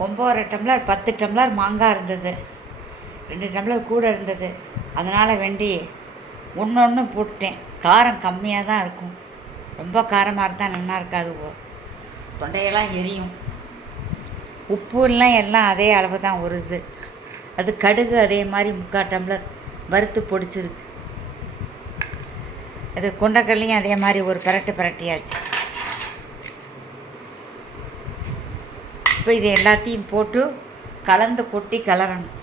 9 tumbler 10 tumbler மாங்காய் இருந்தது, 2 tumbler கூட இருந்தது. அதனால் வேண்டி ஒன்று போட்டேன். காரம் கம்மியாக தான் இருக்கும். ரொம்ப காரமாக இருந்தால் நல்லா இருக்காது, தொண்டையெல்லாம் எரியும். உப்புலாம் எல்லாம் அதே அளவு தான் வருது. அது கடுகு அதே மாதிரி 3/4 டம்ளர் வறுத்து பொடிச்சிருக்கு. அது கொண்டக்கடலையும் அதே மாதிரி ஒரு பிரட்டியாச்சு. இப்போ இது எல்லாத்தையும் போட்டு கலந்து கொட்டி கலரணும்.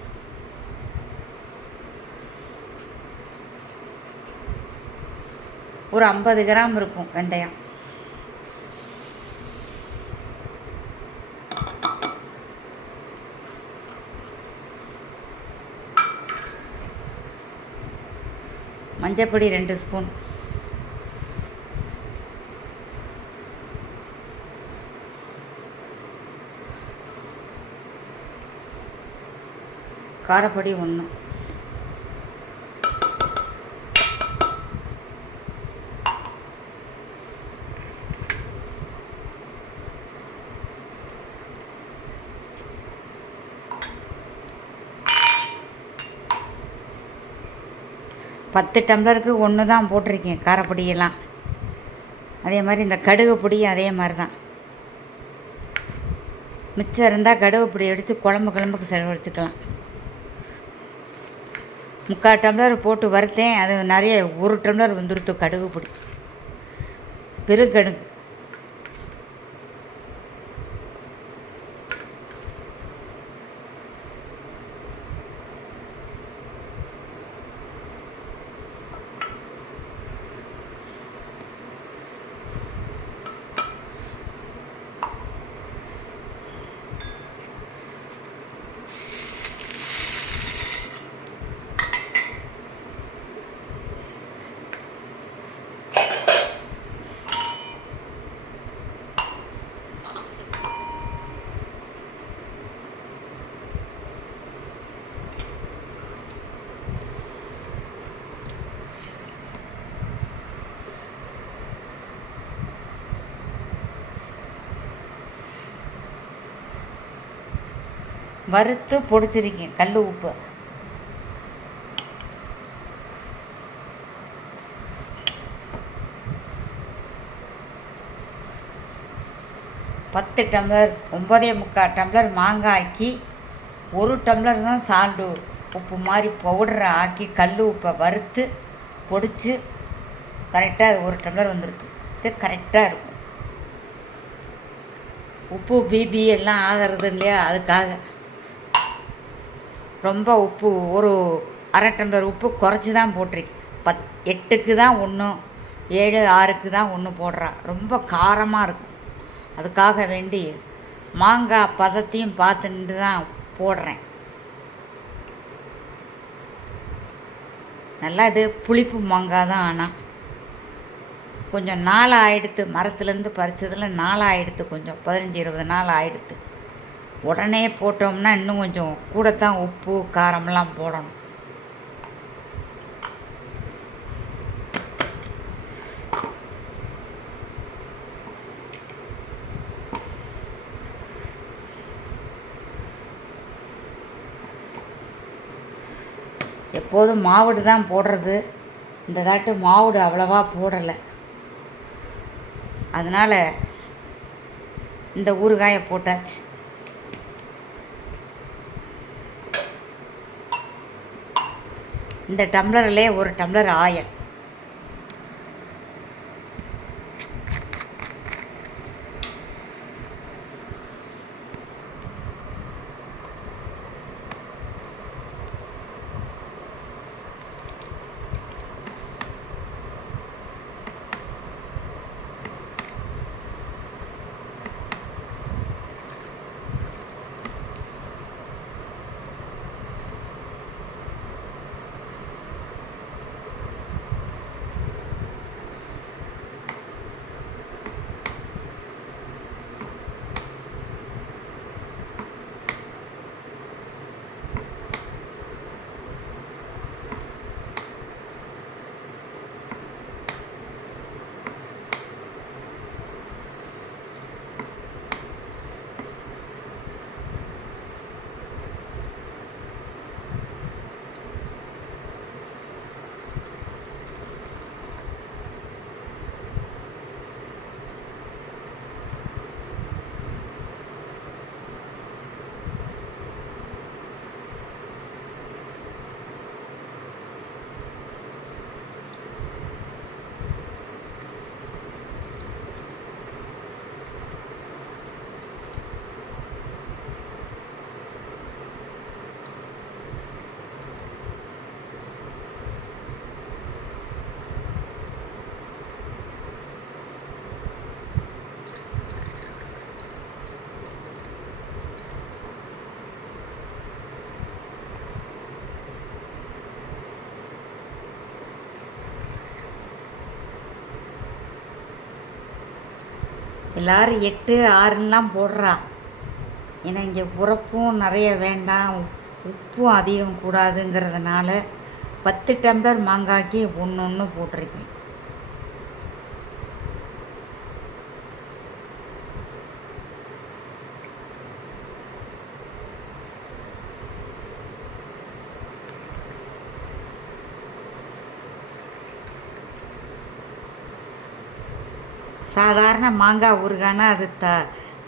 ஒரு 50 கிராம் இருக்கும் வெந்தயம். மஞ்சப்பொடி 2 ஸ்பூன். காரப்பொடி 1. பத்து டம்ளருக்கு 1 தான் போட்டிருக்கேன் காரப்பொடியெல்லாம். அதே மாதிரி இந்த கடுகு பொடியும் அதே மாதிரி தான். மிச்சம் இருந்தால் கடுகு பொடி எடுத்து குழம்புக்கு செலவழிச்சுக்கலாம். 3/4 டம்ளர் போட்டு வறுத்தேன். அது நிறைய 1 டம்ளர் வந்துடுத்து கடுகு பொடி, பெருங்கடுகு. வறுத்து பொடிச்சிருக்கேன் கல் உப்பு. பத்து டம்ளர் 9.25 டம்ளர் மாங்காய்க்கு 1 டம்ளர் தான் சால்டு உப்பு மாதிரி பவுடரை ஆக்கி கல் உப்பை வறுத்து பொடிச்சு கரெக்டாக அது 1 டம்ளர் வந்துருக்கு. இது கரெக்டாக இருக்கும். உப்பு பிபி எல்லாம் ஆகிறது இல்லையா, அதுக்காக ரொம்ப உப்பு ஒரு அரை டம்ளர் உப்பு குறைச்சி தான் போட்டிருக்கேன். 8க்கு தான் 1, 7, 6க்கு தான் 1 போடுறா. ரொம்ப காரமாக இருக்கும். அதுக்காக வேண்டி மாங்காய் பதத்தையும் பார்த்துட்டு தான் போடுறேன். நல்லா இது புளிப்பு மாங்காய் தான். ஆனால் கொஞ்சம் நாள் ஆகிடுத்து, மரத்துலேருந்து பறித்ததில் நாள் ஆகிடுத்து, கொஞ்சம் 15-20 நாள் ஆகிடுத்து. உடனே போட்டோம்னா இன்னும் கொஞ்சம் கூடத்தான் உப்பு காரமெல்லாம் போடணும். எப்போதும் மாவுடு தான் போடுறது. இந்த தாட்டு மாவுடு அவ்வளவா போடலை. அதனால் இந்த ஊறுகாயை போட்டாச்சு. இந்த டம்ளர்லேயே 1 டம்ளர் ஆயில். எல்லோரும் 8 6ன்னுலாம் போடுறா. ஏன்னா இங்கே உரப்பும் நிறைய வேண்டாம், உப்பும் அதிகம் கூடாதுங்கிறதுனால 10 டம்ளர் மாங்காய்க்கு ஒன்று போட்டிருக்கேன். சாதாரண மாங்காய் ஊறுகாய்னா அது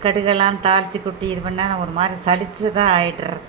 கடுகெல்லாம் தாளித்து கொட்டி இது பண்ணால் ஒரு மாதிரி சலிச்சு தான் ஆயிடுறது.